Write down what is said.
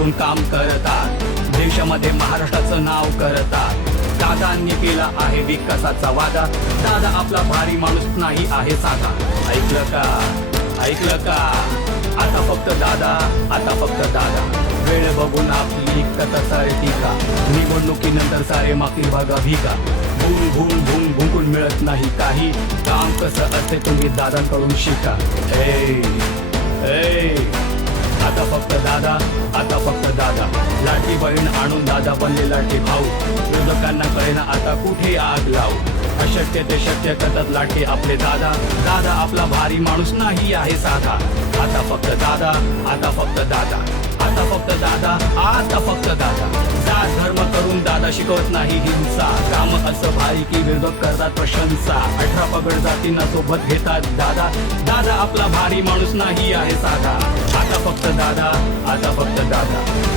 करून काम करतात, देशामध्ये महाराष्ट्राचं नाव करतात। दादांनी केला आहे विकासाचा वादा, दादा आपला भारी माणूस नाही आहे साधा। ऐकलं का, ऐकलं का, आता फक्त दादा, आता फक्त दादा। वेळ बघून आपली कथा सारे टीका, निवडणुकीनंतर सारे मागतील बघा भिका। भूम भूम भूम भुंकून मिळत नाही काही, काम कसं असते तुम्ही दादांकडून शिका। आता फक्त दादा, आता फक्त दादा। लाठी बहीण आणून दादा बनले लाठी भाऊ, विरोधकांना कळेना आता कुठे आग लावू। अशक्य ते शक्य करतात लाठी आपले दादा, दादा आपला भारी माणूस नाही आहे साधा। आता फक्त दादा, आता फक्त दादा, आता फक्त दादा, आता फक्त दादा। जात धर्म करून दादा शिकवत नाही हिंसा, काम असं भारी की विरोधक करतात प्रशंसा। 18 पगड जातींना सोबत घेतात दादा, दादा आपला भारी माणूस नाही आहे साधा। आता फक्त दादा, आता फक्त दादा।